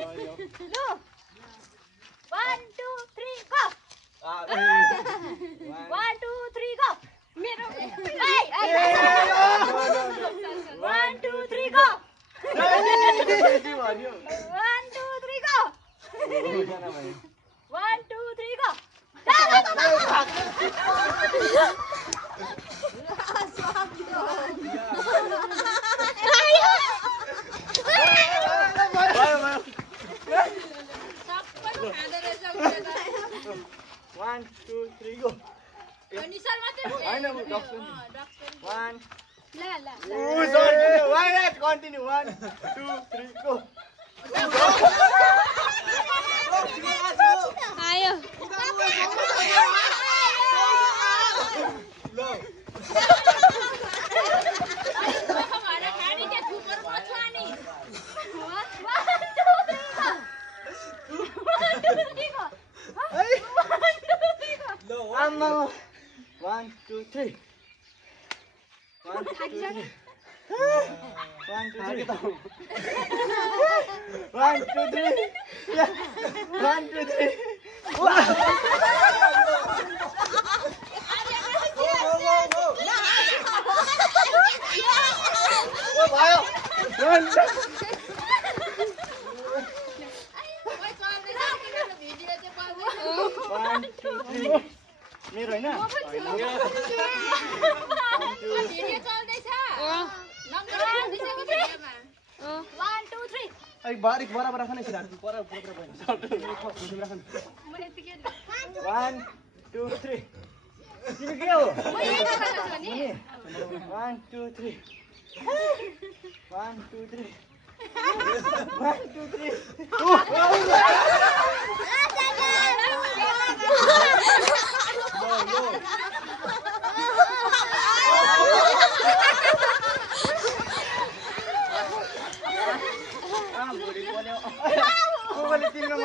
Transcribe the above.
Lu. 1 2 3 go. 1 2 3 go. मेरो Hey, 1 2 3 go. 1 2 3 go. 1 2 3 go. One, two, three, go. One. Why not continue? 1 2 3 go. आयो One, 2 3. 1 2 3. 1 2 3. 1 2 3. 1 2 3. मेरो हैन बारीक बराबर राख्ने छ बराबर 1 2 3 तिमी के हो 1 2 3 1 2 3 1 2 3 भोलि तिम्रो